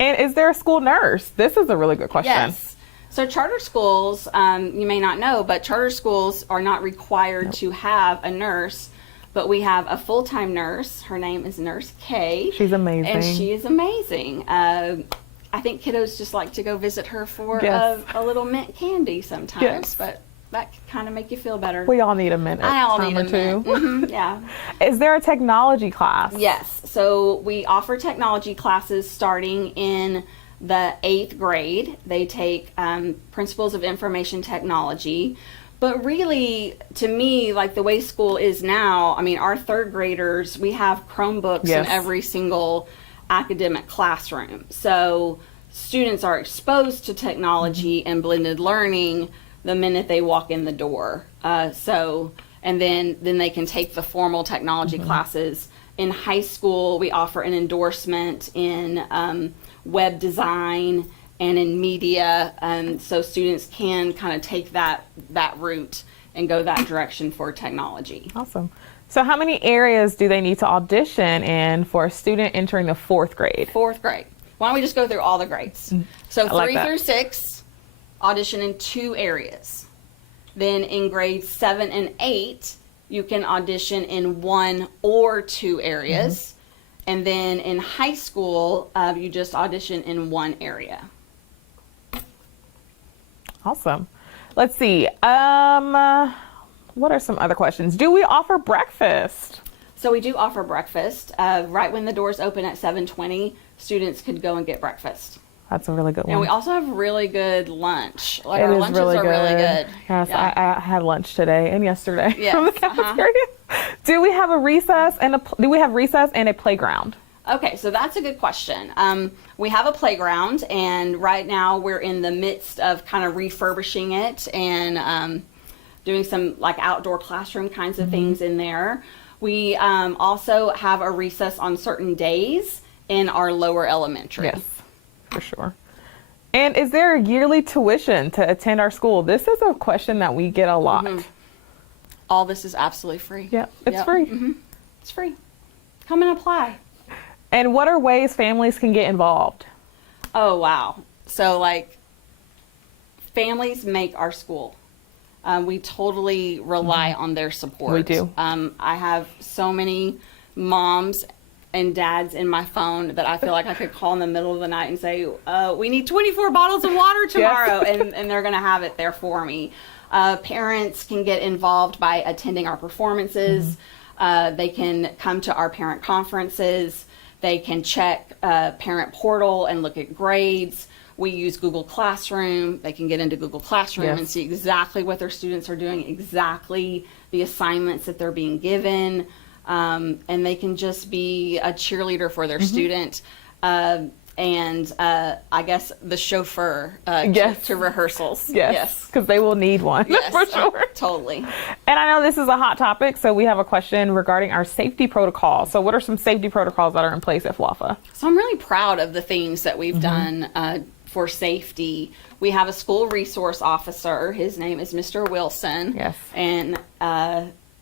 And is there a school nurse? This is a really good question. Yes. So charter schools, you may not know, but charter schools are not required to have a nurse, but we have a full-time nurse. Her name is Nurse Kay. She's amazing. And she is amazing. I think kiddos just like to go visit her for a little mint candy sometimes, but that can kind of make you feel better. We all need a minute. I all time need or a two. minute. Yeah. Is there a technology class? Yes. So we offer technology classes starting in the 8th grade. They take Principles of Information Technology. But really, to me, like the way school is now, I mean, our 3rd graders, we have Chromebooks in every single academic classroom. So students are exposed to technology and blended learning the minute they walk in the door. And then they can take the formal technology classes. In high school, we offer an endorsement in web design and in media, so students can kind of take that route and go that direction for technology. Awesome. So how many areas do they need to audition in for a student entering the 4th grade? 4th grade. Why don't we just go through all the grades? So 3 through 6, audition in 2 areas. Then in grades 7 and 8, you can audition in 1 or 2 areas. And then in high school, you just audition in 1 area. Awesome. Let's see. What are some other questions? Do we offer breakfast? So we do offer breakfast. Right when the doors open at 7:20, students could go and get breakfast. That's a really good one. And we also have really good lunch. Like it our is lunches really are good. really good. Yes, Yeah. I had lunch today and yesterday Yes, from the cafeteria. Do we have a recess and a playground? Okay, so that's a good question. We have a playground, and right now we're in the midst of kind of refurbishing it and doing some like outdoor classroom kinds of things in there. We also have a recess on certain days in our lower elementary. Yes, for sure. And is there a yearly tuition to attend our school? This is a question that we get a lot. All this is absolutely free. Yeah, it's free. It's free. Come and apply. And what are ways families can get involved? Oh, wow. So like families make our school. We totally rely on their support. We do. I have so many moms and dads in my phone that I feel like I could call in the middle of the night and say, we need 24 bottles of water tomorrow, and they're going to have it there for me. Parents can get involved by attending our performances. They can come to our parent conferences. They can check parent portal and look at grades. We use Google Classroom. They can get into Google Classroom and see exactly what their students are doing, exactly the assignments that they're being given. And they can just be a cheerleader for their student. And I guess the chauffeur to rehearsals. Yes, because they will need one for sure. Totally. And I know this is a hot topic, so we have a question regarding our safety protocol. So what are some safety protocols that are in place at FWAFA? So I'm really proud of the things that we've done for safety. We have a school resource officer. His name is Mr. Wilson. Yes. And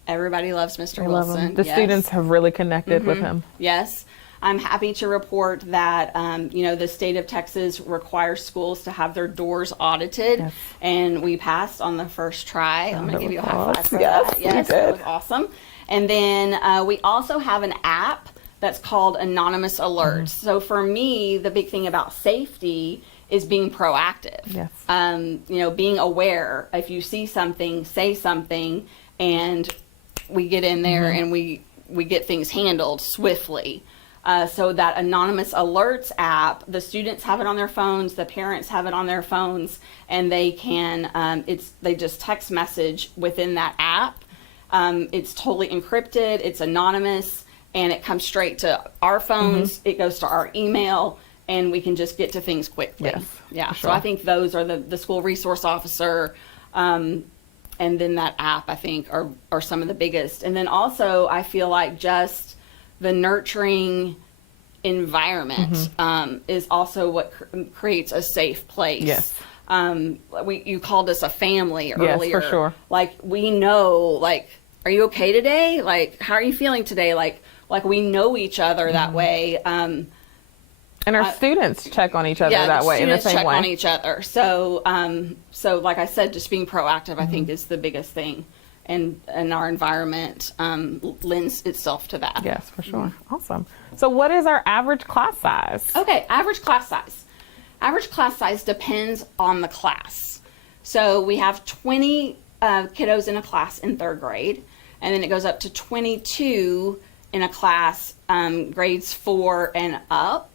everybody loves Mr. Love Wilson. him. The students have really connected with him. Yes. I'm happy to report that, the state of Texas requires schools to have their doors audited, and we passed on the first try. I'm going to give you a high five for that. Yes, that was awesome. And then we also have an app that's called anonymous alerts. So for me, the big thing about safety is being proactive. Yes. Being aware. If you see something, say something, and we get in there and we get things handled swiftly. So that anonymous alerts app, the students have it on their phones, the parents have it on their phones, and they can, they just text message within that app. It's totally encrypted, it's anonymous, and it comes straight to our phones, it goes to our email, and we can just get to things quickly. Yes, yeah, sure. so I think those are the school resource officer, and then that app, I think, are some of the biggest. And then also, I feel like just the nurturing environment is also what creates a safe place. Yes. You called us a family earlier. Yes, for sure. Like, we know, like, are you okay today? Like, how are you feeling today? Like we know each other that way. And our students check on each other that way, in the same check way. on each other. So, like I said, just being proactive, I think, is the biggest thing. And our environment lends itself to that. Yes, for sure. Awesome. So what is our average class size? Okay, average class size. Average class size depends on the class. So we have 20 kiddos in a class in 3rd grade, and then it goes up to 22 in a class, grades 4 and up.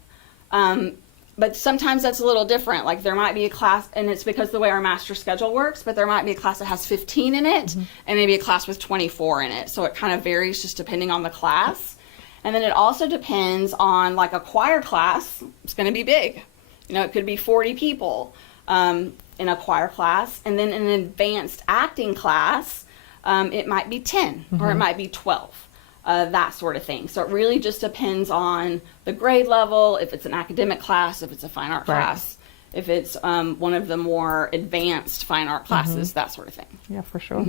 But sometimes that's a little different. Like, there might be a class, and it's because the way our master schedule works, but there might be a class that has 15 in it, and maybe a class with 24 in it. So it kind of varies just depending on the class. And then it also depends on, like, a choir class. It's going to be big. It could be 40 people in a choir class. And then in an advanced acting class, it might be 10 or it might be 12. That sort of thing. So it really just depends on the grade level, if it's an academic class, if it's a fine art class, if it's one of the more advanced fine art classes, that sort of thing. Yeah, for sure.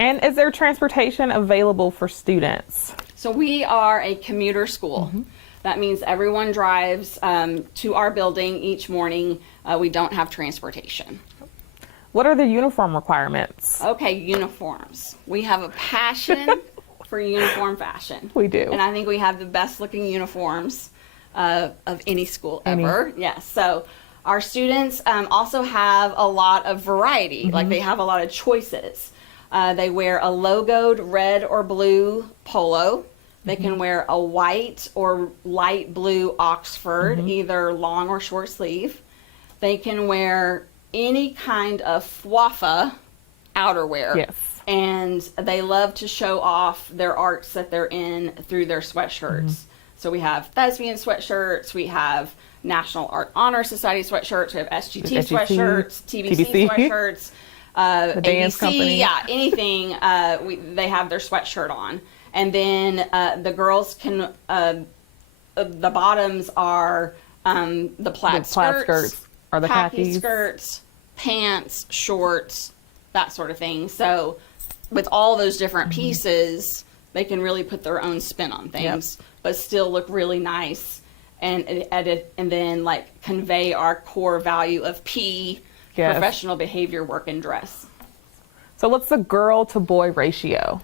And is there transportation available for students? So we are a commuter school. That means everyone drives to our building each morning. We don't have transportation. What are the uniform requirements? Okay, uniforms. We have a passion for uniform fashion. We do. And I think we have the best looking uniforms of any school ever. Yes. So our students also have a lot of variety. Like, they have a lot of choices. They wear a logoed red or blue polo. They can wear a white or light blue Oxford, either long or short sleeve. They can wear any kind of FWAFA outerwear. Yes. And they love to show off their arts that they're in through their sweatshirts. So we have thespian sweatshirts, we have National Art Honor Society sweatshirts, we have SGT sweatshirts, TBC sweatshirts, the dance ABC, company. yeah, anything. They have their sweatshirt on. And then the girls can, the bottoms are the plaid skirts, or the khaki khakis. skirts, pants, shorts, that sort of thing. So with all those different pieces, they can really put their own spin on things, but still look really nice and edit, and then, like, convey our core value of professional behavior, work, and dress. So what's the girl to boy ratio?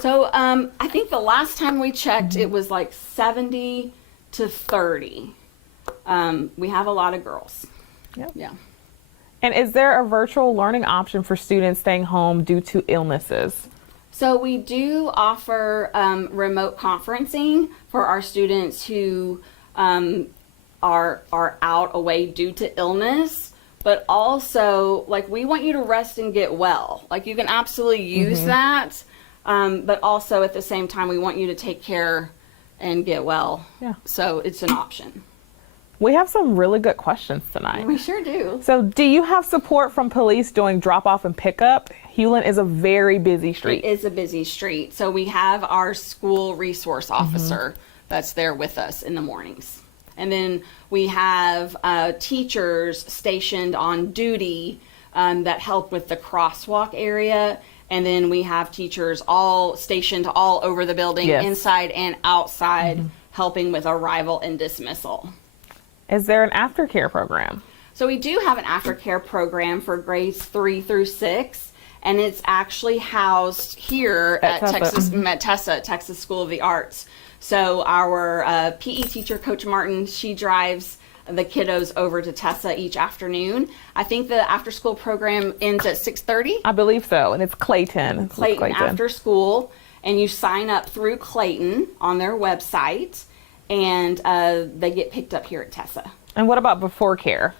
So I think the last time we checked, it was like 70 to 30. We have a lot of girls. Yep. Yeah. And is there a virtual learning option for students staying home due to illnesses? So we do offer remote conferencing for our students who are out away due to illness, but also, like, we want you to rest and get well. Like, you can absolutely use that, but also at the same time, we want you to take care and get well. Yeah. So it's an option. We have some really good questions tonight. We sure do. So do you have support from police doing drop off and pickup? Hewlin is a very busy street. It is a busy street. So we have our school resource officer that's there with us in the mornings. And then we have teachers stationed on duty that help with the crosswalk area. And then we have teachers all stationed all over the building, inside and outside, helping with arrival and dismissal. Is there an aftercare program? So we do have an aftercare program for grades 3 through 6. and it's actually housed here at Tessa. Texas School of the Arts. So our PE teacher, Coach Martin, she drives the kiddos over to Tessa each afternoon. I think the after school program ends at 6:30. I believe so, and it's Clayton. Clayton after school, and you sign up through Clayton on their website, and they get picked up here at Tessa. And what about before care?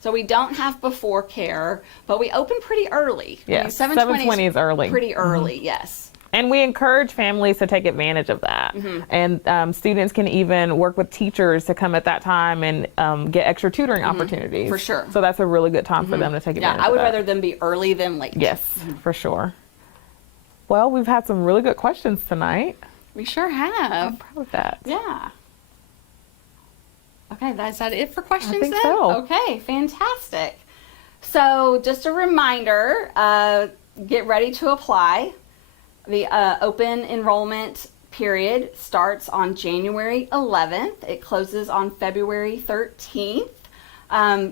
So we don't have before care, but we open pretty early. Yes, I mean, 7:20 is early. Pretty early, yes. And we encourage families to take advantage of that. And students can even work with teachers to come at that time and get extra tutoring opportunities. For sure. So that's a really good time for them to take advantage of that. I would rather them be early than late. Yes, for sure. Well, we've had some really good questions tonight. We sure have. I'm proud of that. Yeah. Okay, is that it for questions I think then? so. Okay, fantastic. So just a reminder, get ready to apply. The open enrollment period starts on January 11th. It closes on February 13th.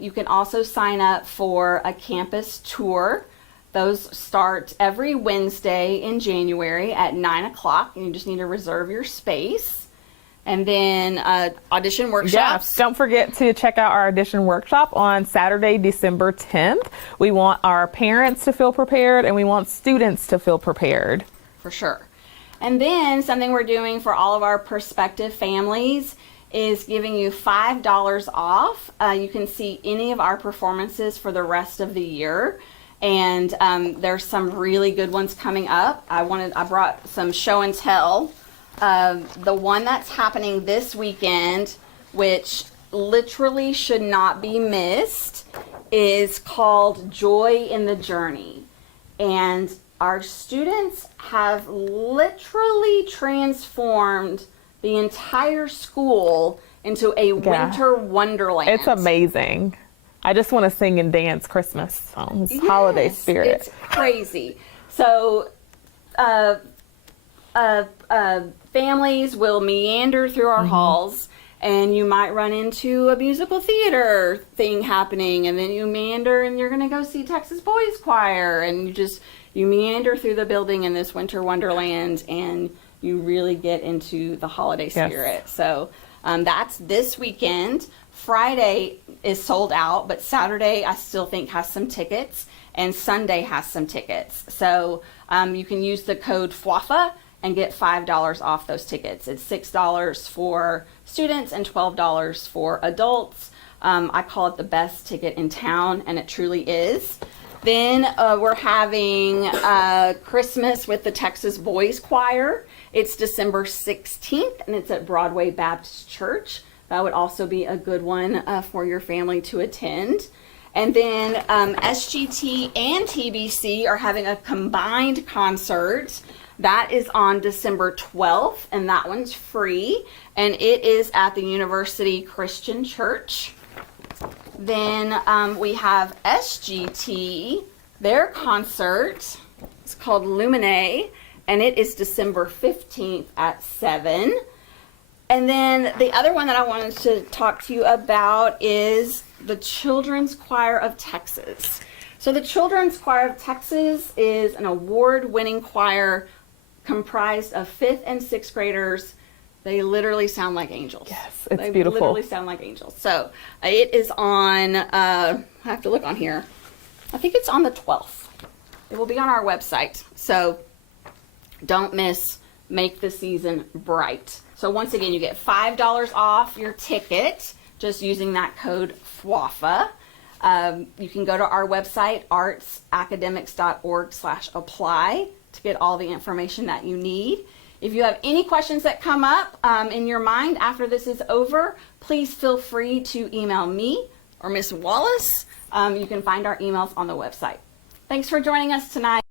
You can also sign up for a campus tour. Those start every Wednesday in January at 9 o'clock, and you just need to reserve your space. And then audition workshops. Yes, don't forget to check out our audition workshop on Saturday, December 10th. We want our parents to feel prepared, and we want students to feel prepared. For sure. And then something we're doing for all of our prospective families is giving you $5 off. You can see any of our performances for the rest of the year. And there's some really good ones coming up. I brought some show and tell. The one that's happening this weekend, which literally should not be missed, is called Joy in the Journey. And our students have literally transformed the entire school into a winter wonderland. It's amazing. I just want to sing and dance Christmas songs, holiday spirit. It's crazy. So families will meander through our halls, and you might run into a musical theater thing happening, and then you meander and you're going to go see Texas Boys Choir, and you meander through the building in this winter wonderland, and you really get into the holiday spirit. Yes. So that's this weekend. Friday is sold out, but Saturday I still think has some tickets, and Sunday has some tickets. So you can use the code FWAFA and get $5 off those tickets. It's $6 for students and $12 for adults. I call it the best ticket in town, and it truly is. Then we're having Christmas with the Texas Boys Choir. It's December 16th, and it's at Broadway Baptist Church. That would also be a good one for your family to attend. And then SGT and TBC are having a combined concert. That is on December 12th, and that one's free, and it is at the University Christian Church. Then we have SGT, their concert is called Lumine, and it is December 15th at 7. And then the other one that I wanted to talk to you about is the Children's Choir of Texas. So the Children's Choir of Texas is an award-winning choir comprised of 5th and 6th graders. They literally sound like angels. Yes, it's they beautiful. They literally sound like angels. So it is on, I have to look on here. I think it's on the 12th. It will be on our website. So don't miss Make the Season Bright. So once again, you get $5 off your ticket just using that code FWAFA. You can go to our website, artsacademics.org/apply, to get all the information that you need. If you have any questions that come up in your mind after this is over, please feel free to email me or Miss Wallace. You can find our emails on the website. Thanks for joining us tonight.